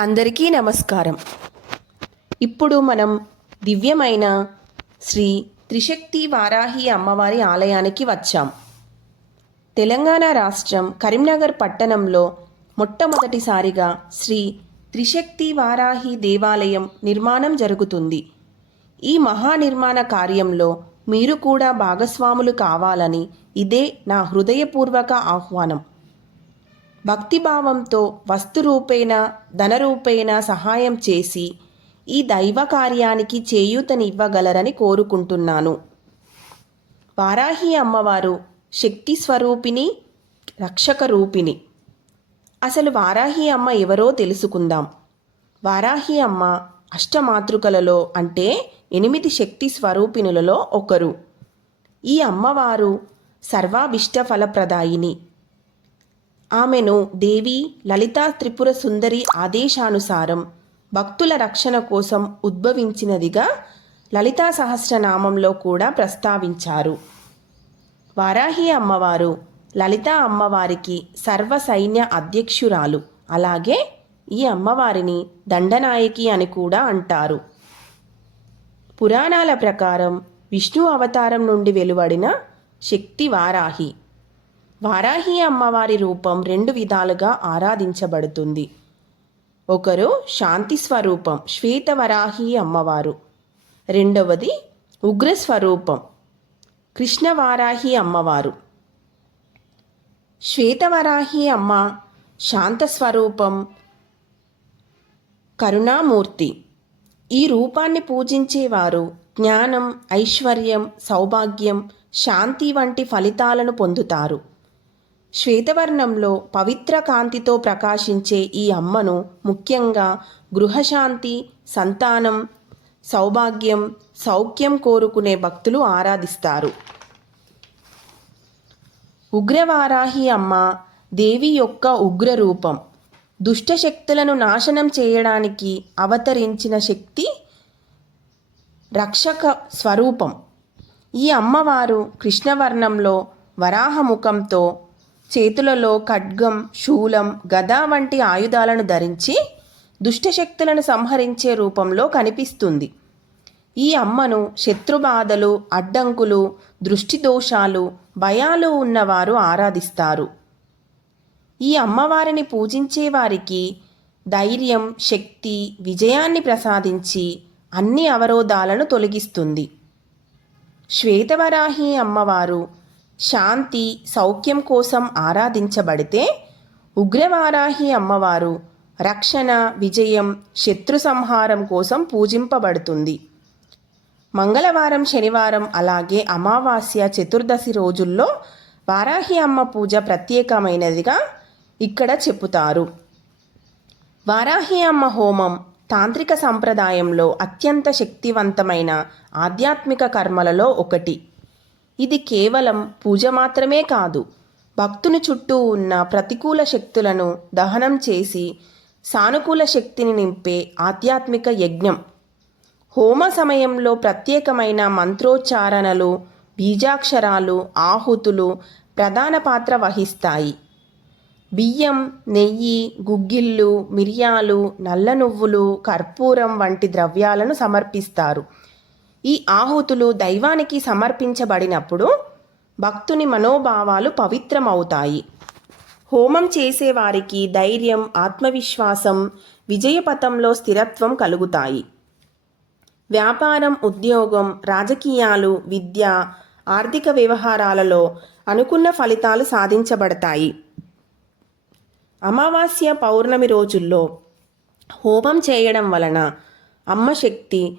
అందరికీ నమస్కారం. ఇప్పుడు మనం దివ్యమైన శ్రీ త్రిశక్తి వారాహి అమ్మవారి ఆలయానికి వచ్చాం. తెలంగాణ రాష్ట్రం కరీంనగర్ పట్టణంలో మొట్టమొదటిసారిగా శ్రీ త్రిశక్తి వారాహి దేవాలయం నిర్మాణం జరుగుతుంది. ఈ మహానిర్మాణ కార్యంలో మీరు కూడా భాగస్వాములు కావాలని ఇదే నా హృదయపూర్వక ఆహ్వానం. భక్తిభావంతో వస్తురూపేణ ధనరూపేణ సహాయం చేసి ఈ దైవ కార్యానికి చేయూతనివ్వగలరని కోరుకుంటున్నాను. వారాహి అమ్మవారు శక్తి స్వరూపిణి రక్షక రూపిణి అసలు వారాహి అమ్మ ఎవరో తెలుసుకుందాం. వారాహి అమ్మ అష్టమాతృకలలో అంటే ఎనిమిది శక్తి స్వరూపిణులలో ఒకరు. ఈ అమ్మవారు సర్వాభిష్ట ఫలప్రదాయిని ఆమెను దేవి లలితా త్రిపుర సుందరి ఆదేశానుసారం భక్తుల రక్షణ కోసం ఉద్భవించినదిగా లలితా సహస్రనామంలో కూడా ప్రస్తావించారు. వారాహి అమ్మవారు లలితా అమ్మవారికి సర్వ సైన్య అధ్యక్షురాలు. అలాగే ఈ అమ్మవారిని దండనాయకి అని కూడా అంటారు. పురాణాల ప్రకారం విష్ణు అవతారం నుండి వెలువడిన శక్తి వారాహి. వారాహి అమ్మవారి రూపం రెండు విధాలుగా ఆరాధించబడుతుంది. ఒకరు శాంతి స్వరూపం శ్వేతవరాహి అమ్మవారు. రెండవది ఉగ్ర స్వరూపం కృష్ణవారాహి అమ్మవారు. శ్వేతవరాహి అమ్మ శాంత స్వరూపం కరుణామూర్తి. ఈ రూపాన్ని పూజించేవారు జ్ఞానం ఐశ్వర్యం సౌభాగ్యం శాంతి వంటి ఫలితాలను పొందుతారు. శ్వేతవర్ణంలో పవిత్ర కాంతితో ప్రకాశించే ఈ అమ్మను ముఖ్యంగా గృహశాంతి సంతానం సౌభాగ్యం సౌఖ్యం కోరుకునే భక్తులు ఆరాధిస్తారు. ఉగ్రవారాహి అమ్మ దేవి యొక్క ఉగ్ర రూపం దుష్ట శక్తులను నాశనం చేయడానికి అవతరించిన శక్తి రక్షక స్వరూపం. ఈ అమ్మవారు కృష్ణవర్ణంలో వరాహముఖంతో చేతులలో ఖడ్గం శూలం గద వంటి ఆయుధాలను ధరించి దుష్టశక్తులను సంహరించే రూపంలో కనిపిస్తుంది. ఈ అమ్మను శత్రుబాధలు అడ్డంకులు దృష్టి దోషాలు భయాలు ఉన్నవారు ఆరాధిస్తారు. ఈ అమ్మవారిని పూజించే వారికి ధైర్యం శక్తి విజయాన్ని ప్రసాదించి అన్ని అవరోధాలను తొలగిస్తుంది. శ్వేతవరాహి అమ్మవారు శాంతి సౌఖ్యం కోసం ఆరాధించబడితే ఉగ్రవారాహి అమ్మవారు రక్షణ విజయం శత్రు సంహారం కోసం పూజింపబడుతుంది. మంగళవారం శనివారం అలాగే అమావాస్య చతుర్దశి రోజుల్లో వారాహి అమ్మ పూజ ప్రత్యేకమైనదిగా ఇక్కడ చెప్పుతారు వారాహి అమ్మ హోమం తాంత్రిక సంప్రదాయంలో అత్యంత శక్తివంతమైన ఆధ్యాత్మిక కర్మలలో ఒకటి. ఇది కేవలం పూజ మాత్రమే కాదు. భక్తుని చుట్టూ ఉన్న ప్రతికూల శక్తులను దహనం చేసి సానుకూల శక్తిని నింపే ఆధ్యాత్మిక యజ్ఞం. హోమ సమయంలో ప్రత్యేకమైన మంత్రోచ్చారణలు బీజాక్షరాలు ఆహుతులు ప్రధాన పాత్ర వహిస్తాయి. బియ్యం నెయ్యి గుగ్గిళ్ళు మిరియాలు నల్ల నువ్వులు కర్పూరం వంటి ద్రవ్యాలను సమర్పిస్తారు. ఈ ఆహుతులు దైవానికి సమర్పించబడినప్పుడు భక్తుని మనోభావాలు పవిత్రమవుతాయి. హోమం చేసేవారికి ధైర్యం ఆత్మవిశ్వాసం విజయపథంలో స్థిరత్వం కలుగుతాయి. వ్యాపారం ఉద్యోగం రాజకీయాలు విద్య ఆర్థిక వ్యవహారాలలో అనుకున్న ఫలితాలు సాధించబడతాయి. అమావాస్య పౌర్ణమి రోజుల్లో హోమం చేయడం వలన అమ్మ శక్తి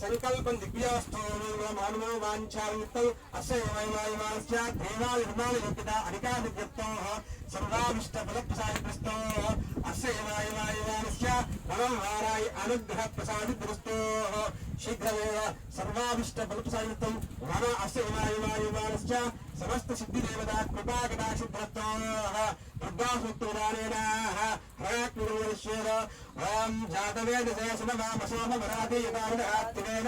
సంకల్పం దివ్యాస్థోమేవ మానవో వాంఛాయుక్తై అస్యవైవాయువాస్య దేవాయ హృదయయుక్త అధికారిత్తో సర్వావిష్ట ఫలప్రసాదిగ్రస్తో అస్యవైవాయువాస్య మనోహారాయ అనుగ్రహ ప్రసాదిగ్రస్తో శీఘ్రమేవ సర్వావిష్ట ఫలప్రసాదితం మన అస్యవైవాయువాస్య సమస్త సిద్ధిదేవతా కృపాకటాక్షిభ్రతో దుర్గాసూక్తోదానేన హయాత్మేర ఓం జాతవేద శేషమ వామసోమ వరాధి యథావిధాత్తి दुर्गासूक्तोदानेन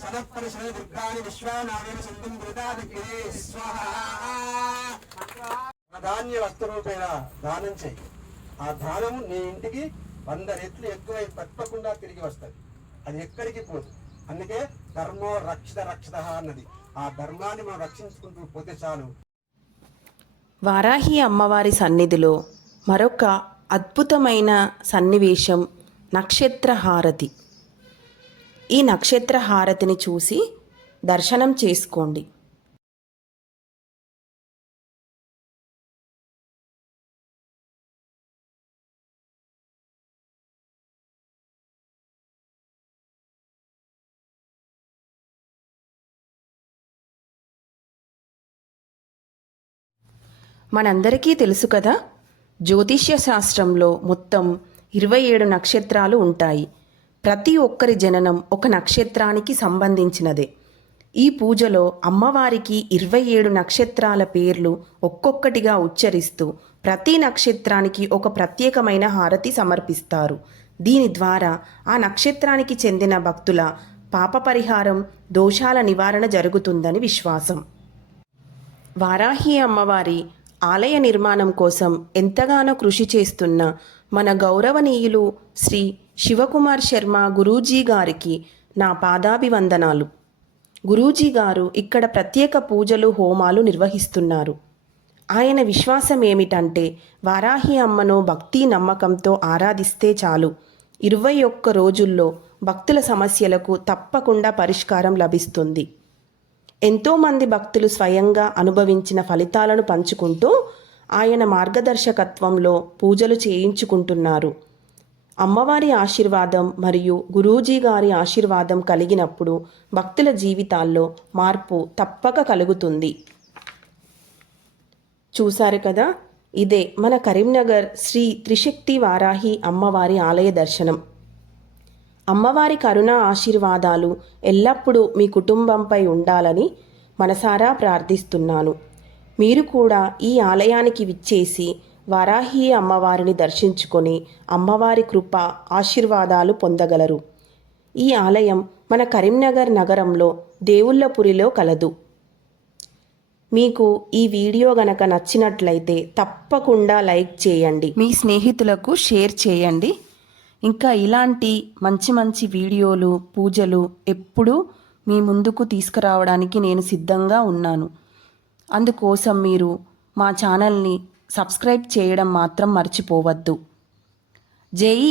हरात्मगुरुश्वेर ॐ जातवेदसे समवामसोमवर శ్రీరాజేయతారుణాత్మేన సనఃపరిశ్రయ దుర్గాని విశ్వానామేన సంతం మృదాదిగ్రే స్వాహా ధాన్య వస్తు రూపేణ దానం చెయ్యి ఆ దానము నీ ఇంటికి వంద రెట్లు ఎక్కువై తప్పకుండా తిరిగి వస్తుంది అది ఎక్కడికి పోదు అందుకే ధర్మో రక్షిత రక్షిత అన్నది ఆ ధర్మాన్ని మనం రక్షించుకుంటూ పోతే చాలు వారాహి అమ్మవారి సన్నిధిలో మరొక అద్భుతమైన సన్నివేశం నక్షత్ర హారతి ఈ నక్షత్ర హారతిని చూసి దర్శనం చేసుకోండి. మనందరికీ తెలుసు కదా జ్యోతిష్య శాస్త్రంలో మొత్తం ఇరవై ఏడు నక్షత్రాలు ఉంటాయి. ప్రతి ఒక్కరి జననం ఒక నక్షత్రానికి సంబంధించినదే. ఈ పూజలో అమ్మవారికి ఇరవై ఏడు నక్షత్రాల పేర్లు ఒక్కొక్కటిగా ఉచ్చరిస్తూ ప్రతి నక్షత్రానికి ఒక ప్రత్యేకమైన హారతి సమర్పిస్తారు. దీని ద్వారా ఆ నక్షత్రానికి చెందిన భక్తుల పాప పరిహారం దోషాల నివారణ జరుగుతుందని విశ్వాసం. వారాహి అమ్మవారి ఆలయ నిర్మాణం కోసం ఎంతగానో కృషి చేస్తున్న మన గౌరవనీయులు శ్రీ శివకుమార్ శర్మ గురూజీ గారికి నా పాదాభివందనాలు. గురూజీ గారు ఇక్కడ ప్రత్యేక పూజలు హోమాలు నిర్వహిస్తున్నారు. ఆయన విశ్వాసం ఏమిటంటే వారాహి అమ్మను భక్తి నమ్మకంతో ఆరాధిస్తే చాలు. ఇరవై ఒక్క రోజుల్లో భక్తుల సమస్యలకు తప్పకుండా పరిష్కారం లభిస్తుంది. ఎంతోమంది భక్తులు స్వయంగా అనుభవించిన ఫలితాలను పంచుకుంటూ ఆయన మార్గదర్శకత్వంలో పూజలు చేయించుకుంటున్నారు. అమ్మవారి ఆశీర్వాదం మరియు గురూజీ గారి ఆశీర్వాదం కలిగినప్పుడు భక్తుల జీవితాల్లో మార్పు తప్పక కలుగుతుంది. చూశారు కదా? ఇదే మన కరీంనగర్ శ్రీ త్రిశక్తి వారాహి అమ్మవారి ఆలయ దర్శనం. అమ్మవారి కరుణ ఆశీర్వాదాలు ఎల్లప్పుడూ మీ కుటుంబంపై ఉండాలని మనసారా ప్రార్థిస్తున్నాను. మీరు కూడా ఈ ఆలయానికి విచ్చేసి వారాహి అమ్మవారిని దర్శించుకొని అమ్మవారి కృప ఆశీర్వాదాలు పొందగలరు. ఈ ఆలయం మన కరీంనగర్ నగరంలో దేవుళ్ళపురిలో కలదు. మీకు ఈ వీడియో గనక నచ్చినట్లయితే తప్పకుండా లైక్ చేయండి. మీ స్నేహితులకు షేర్ చేయండి. ఇంకా ఇలాంటి మంచి మంచి వీడియోలు పూజలు ఎప్పుడూ మీ ముందుకు తీసుకురావడానికి నేను సిద్ధంగా ఉన్నాను. అందుకోసం మీరు మా ఛానల్ని సబ్స్క్రైబ్ చేయడం మాత్రం మర్చిపోవద్దు. జేఈ